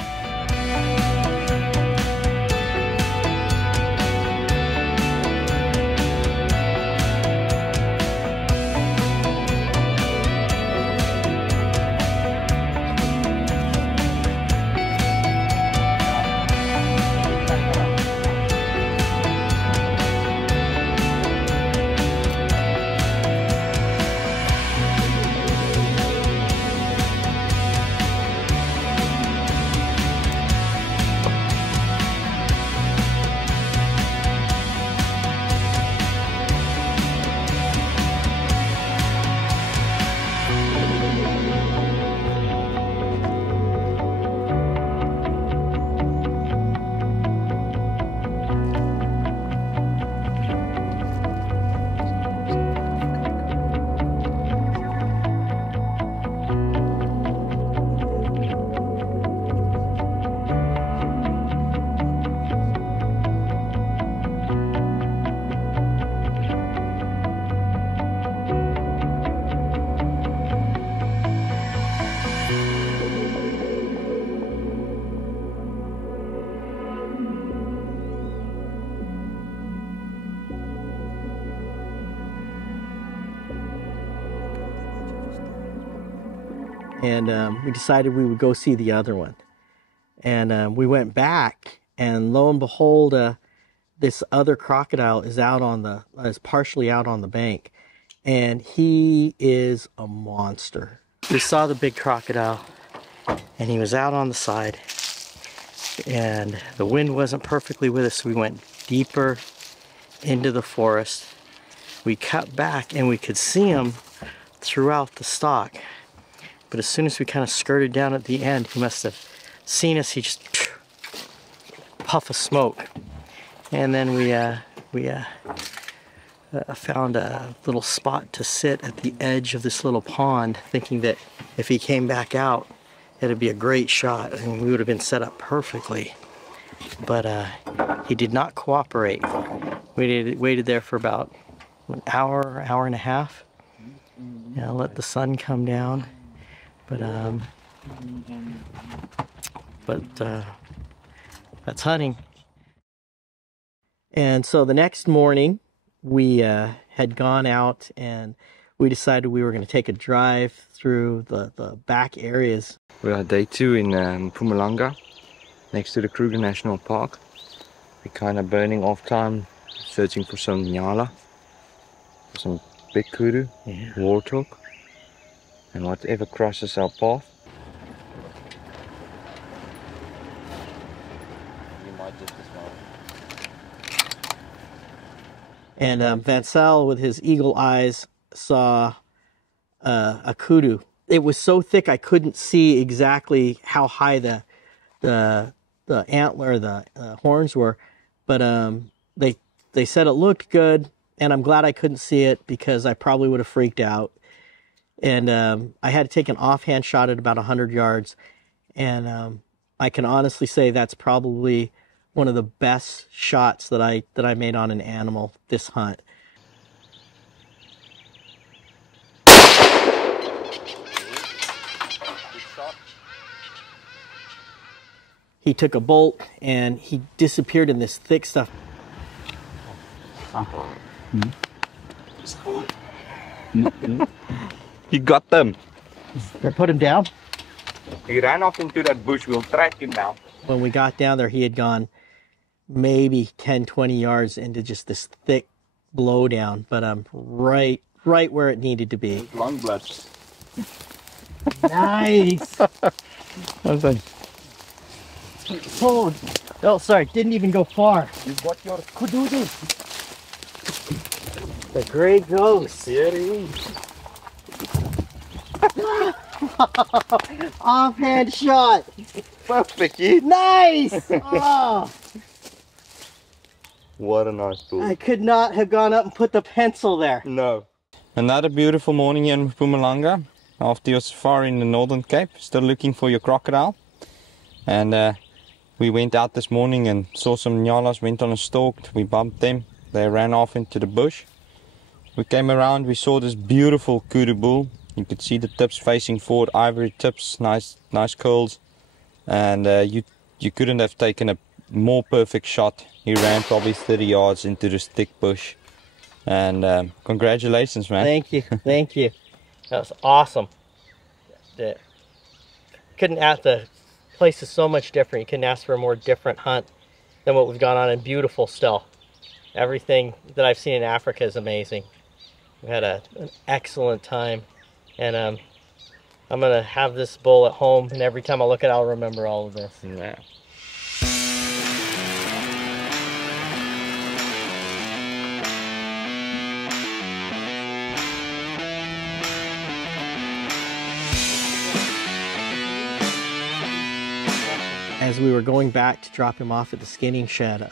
And we decided we would go see the other one. And we went back, and lo and behold, this other crocodile is partially out on the bank, and he is a monster. We saw the big crocodile, and he was out on the side, and the wind wasn't perfectly with us, so we went deeper into the forest. We cut back, and we could see him throughout the stalk. but as soon as we kind of skirted down at the end, he must have seen us. He just puff of smoke, and then we found a little spot to sit at the edge of this little pond, thinking that if he came back out, it'd be a great shot and we would have been set up perfectly. But he did not cooperate. We waited there for about an hour, hour and a half. Let the sun come down. But that's hunting. And so the next morning, we had gone out and we decided we were going to take a drive through the back areas. We are day 2 in Mpumalanga, next to the Kruger National Park. We're kind of burning off time, searching for some nyala, some big kudu, warthog, and whatever crosses our path. And Van Sal, with his eagle eyes, saw a kudu. It was so thick I couldn't see exactly how high the antler, the horns were, but they said it looked good, and I'm glad I couldn't see it because I probably would have freaked out. And I had to take an offhand shot at about 100 yards, and I can honestly say that's probably one of the best shots that I made on an animal this hunt. He took a bolt and he disappeared in this thick stuff. You got them. I put him down. He ran off into that bush. We'll track him now. When we got down there, he had gone maybe 10-20 yards into just this thick blowdown, but right where it needed to be. Long blood. Nice. Oh, sorry, didn't even go far. You got your Kudu. The gray ghost. Here he is. Offhand shot. Perfect. Hit. Nice. Oh. What a nice bull. I could not have gone up and put the pencil there. No. Another beautiful morning here in Mpumalanga after your safari in the Northern Cape. Still looking for your crocodile. And we went out this morning and saw some nyalas, went on a stalk. We bumped them. They ran off into the bush. We came around, we saw this beautiful kudu bull. You could see the tips facing forward, ivory tips, nice curls. And you couldn't have taken a more perfect shot. He ran probably 30 yards into this thick bush. And congratulations, man. Thank you, thank you. That was awesome. Couldn't ask, the place is so much different. You couldn't ask for a more different hunt than what we've gone on, and beautiful still. Everything that I've seen in Africa is amazing. We've had an excellent time, and I'm gonna have this bull at home, and every time I look at it, I'll remember all of this. Yeah. As we were going back to drop him off at the skinning shed,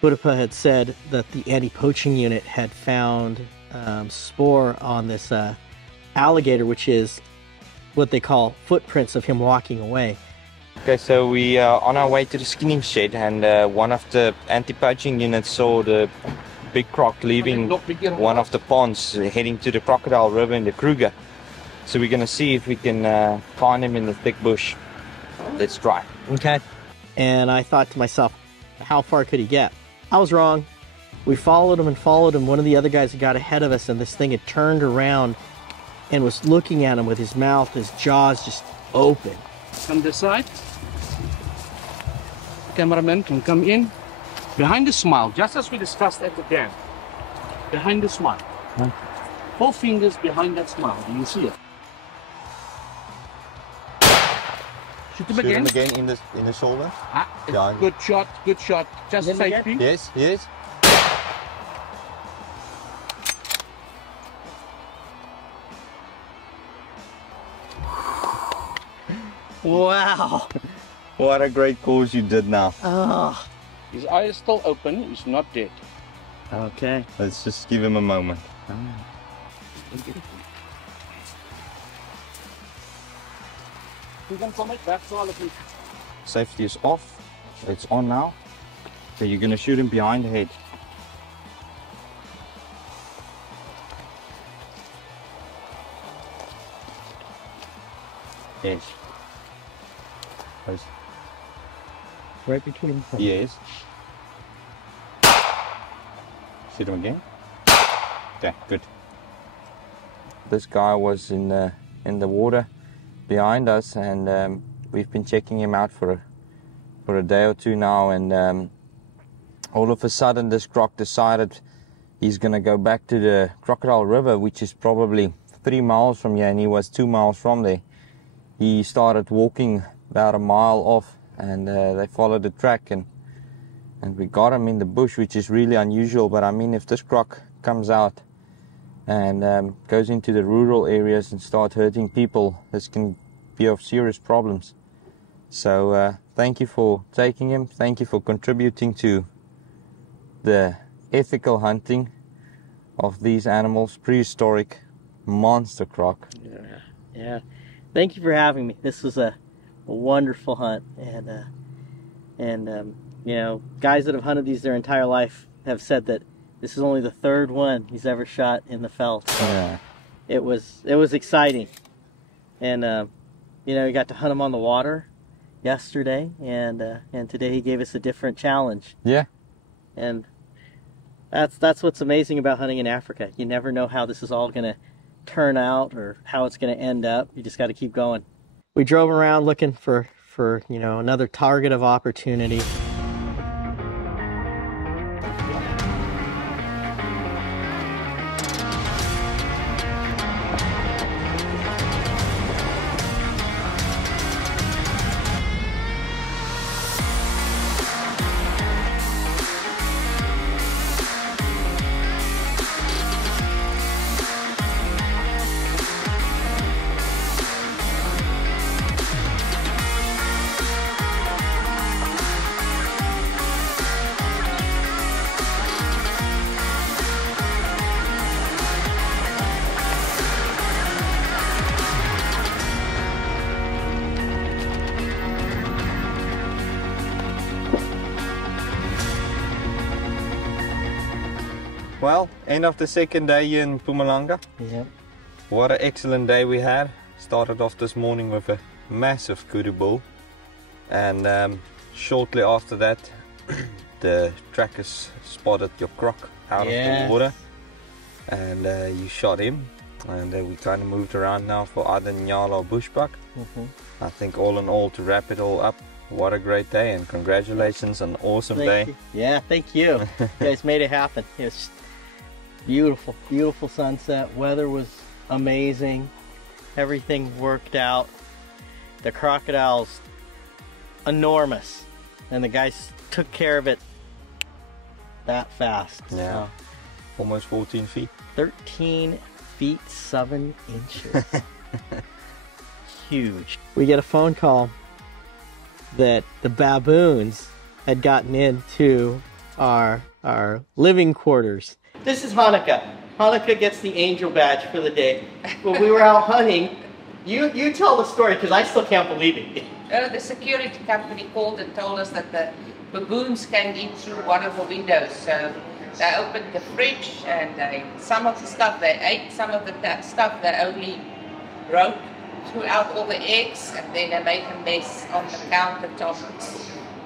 Budapa had said that the anti-poaching unit had found spoor on this alligator, which is what they call footprints of him walking away. Okay, so we are on our way to the skinning shed, and one of the anti-poaching units saw the big croc leaving one of the ponds, heading to the Crocodile River in the Kruger. So we're gonna see if we can find him in the thick bush. Let's try. Okay. And I thought to myself, how far could he get? I was wrong. We followed him and followed him. One of the other guys had got ahead of us, and this thing had turned around and was looking at him with his mouth, his jaws just open. Come this side. Cameraman can come in. Behind the smile, just as we discussed at the dam. Behind the smile. 4 fingers behind that smile. Do you see it? Shoot him again. Shoot him again in the shoulder. Ah, good shot, good shot. Just safety. Yes, yes. Wow. What a great course you did now. Oh. His eye is still open, he's not dead. Okay. Let's just give him a moment. You can come back to all of you. Safety is off. It's on now. So you're gonna shoot him behind the head. Yes. Close. Right between. Yes. Shoot him again. Okay, good. This guy was in the water behind us, and we've been checking him out for a day or two now, and all of a sudden this croc decided he's gonna go back to the Crocodile River, which is probably 3 miles from here, and he was 2 miles from there. He started walking about a mile off, and they followed the track, and we got him in the bush, which is really unusual. But I mean, if this croc comes out and goes into the rural areas and starts hurting people, this can be of serious problems. So thank you for taking him. Thank you for contributing to the ethical hunting of these animals. Prehistoric monster croc. Yeah. Thank you for having me. This was a wonderful hunt, and you know, guys that have hunted these their entire life have said that this is only the third one he's ever shot in the felt. So Yeah. it was exciting, and you know, he got to hunt him on the water yesterday, and today he gave us a different challenge. Yeah. And that's what's amazing about hunting in Africa. You never know how this is all going to turn out or how it's going to end up. You just got to keep going. We drove around looking for you know, another target of opportunity. Well, end of the second day here in Mpumalanga. Yep. What an excellent day we had. Started off this morning with a massive kudu bull, and shortly after that the trackers spotted your croc out of the water, and you shot him, and we kind of moved around now for either nyala or bushbuck. I think all in all, to wrap it all up, what a great day, and congratulations on an awesome day. You. Yeah, thank you. You guys made it happen. It's beautiful, beautiful sunset. Weather was amazing. Everything worked out. The crocodile's enormous, and the guys took care of it that fast. Yeah. So, Almost 14 feet. 13 feet 7 inches. Huge. We get a phone call that the baboons had gotten into our living quarters. This is Hanukkah. Hanukkah gets the angel badge for the day. When we were out hunting, you tell the story, because I still can't believe it. The security company called and told us that the baboons came in through one of the windows. So they opened the fridge, and some of the stuff they ate, some of the stuff they only broke, threw out all the eggs, and then they made a mess on the countertop.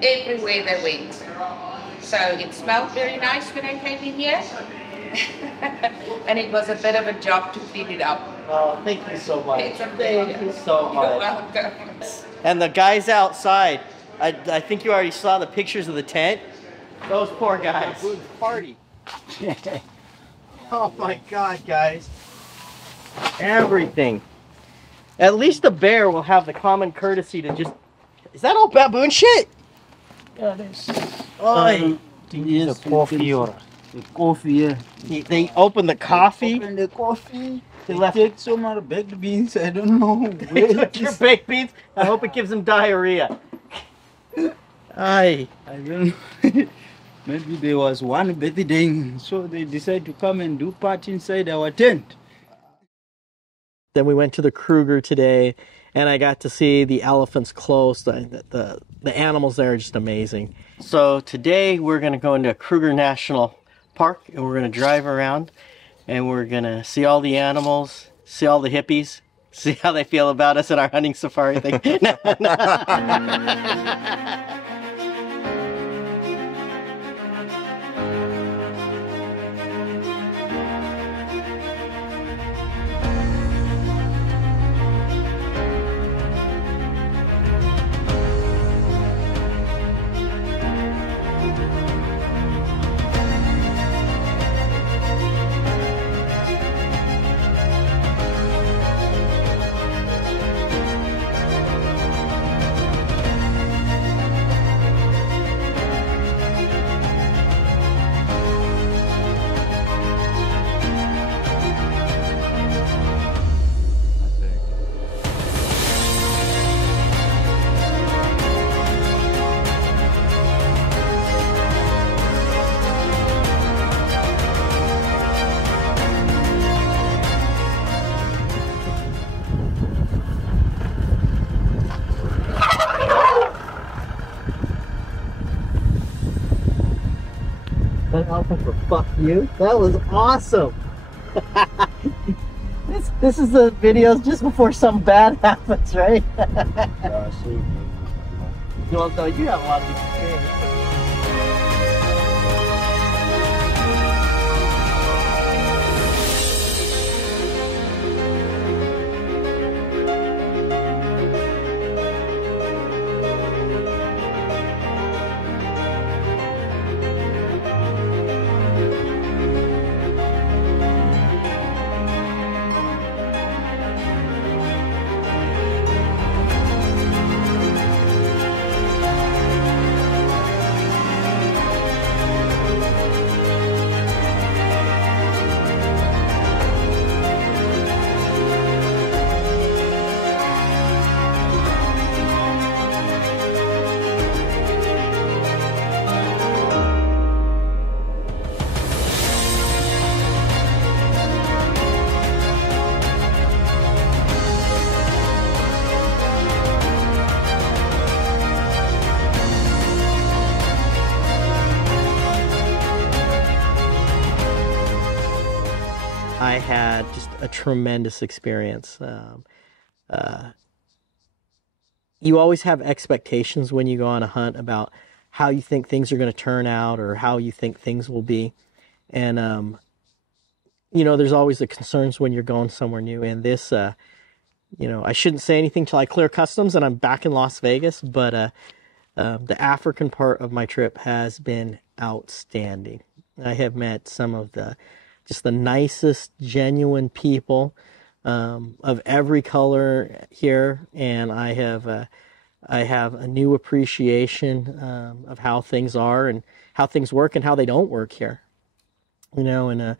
Everywhere they went. So it smelled very nice when I came in here. And it was a bit of a job to clean it up. Oh, thank you so much. It's a Thank you so much. You're welcome. And the guys outside, I think you already saw the pictures of the tent. Those poor guys. Party. Oh my God, guys. Everything. At least the bear will have the common courtesy to just... Is that all baboon shit? Yeah, that's Oh, the coffee or the coffee. Yeah. they open the coffee. Open the coffee. They left. Take some more baked beans. I don't know. They took your baked beans. I hope it gives them diarrhea. Aye. I don't know. Maybe there was one birthday, so they decided to come and do party inside our tent. Then we went to the Kruger today, and I got to see the elephants close. The animals there are just amazing. So today we're going to go into Kruger National Park, and we're going to drive around, and we're going to see all the animals, see all the hippies, see how they feel about us at our hunting safari thing. That elephant for fuck you. That was awesome. This is the videos just before something bad happens, right? Well, no, you have a lot of experience. I had just a tremendous experience. You always have expectations when you go on a hunt about how you think things are going to turn out or how you think things will be. And, you know, there's always the concerns when you're going somewhere new. And this, you know, I shouldn't say anything till I clear customs and I'm back in Las Vegas, but the African part of my trip has been outstanding. I have met some of just the nicest, genuine people of every color here, and I have a new appreciation of how things are and how things work and how they don't work here. You know, and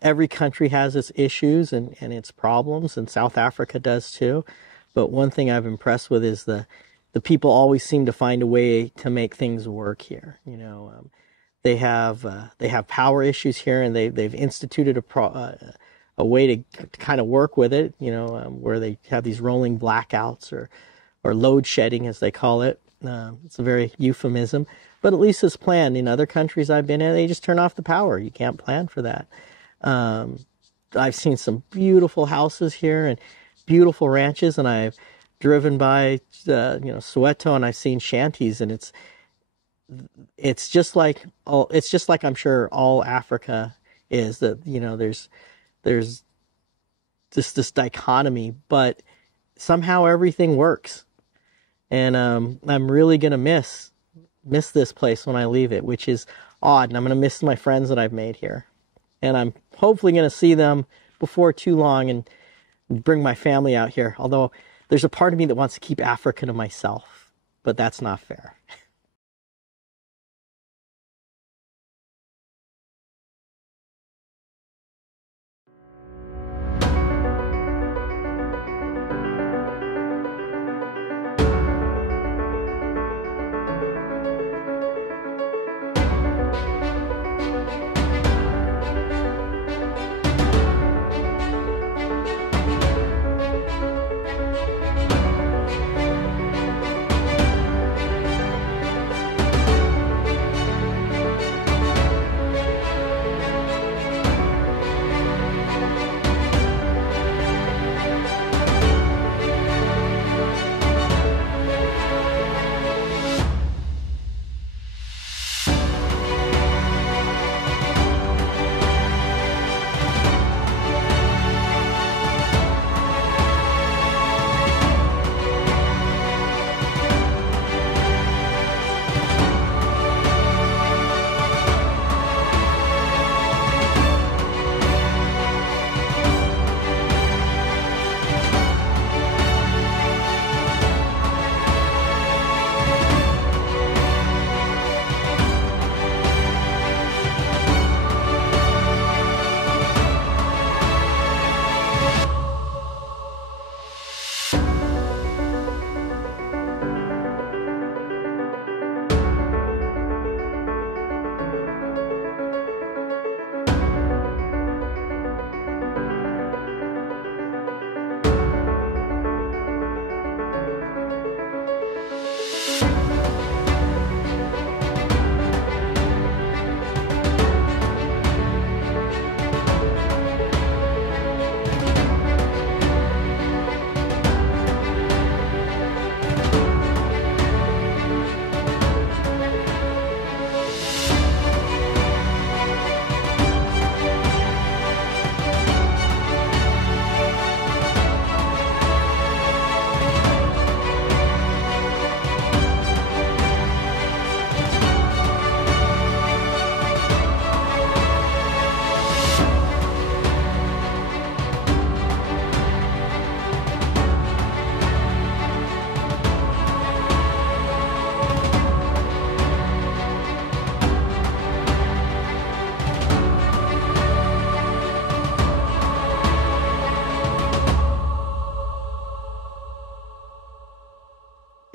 every country has its issues and its problems, and South Africa does too. But one thing I've impressed with is the people always seem to find a way to make things work here. You know, they have power issues here, and they've instituted a way to kind of work with it. You know, where they have these rolling blackouts or load shedding, as they call it. It's a very euphemism, but at least it's planned. In other countries I've been in, they just turn off the power. You can't plan for that. I've seen some beautiful houses here and beautiful ranches, and I've driven by, you know, Soweto, and I've seen shanties, and it's just like I'm sure all Africa is. That, you know, there's just this dichotomy, but somehow everything works. And I'm really gonna miss this place when I leave it, which is odd. And I'm gonna miss my friends that I've made here, and I'm hopefully gonna see them before too long and bring my family out here. Although there's a part of me that wants to keep Africa to myself, but that's not fair.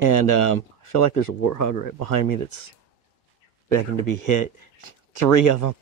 And I feel like there's a warthog right behind me that's begging to be hit. 3 of them.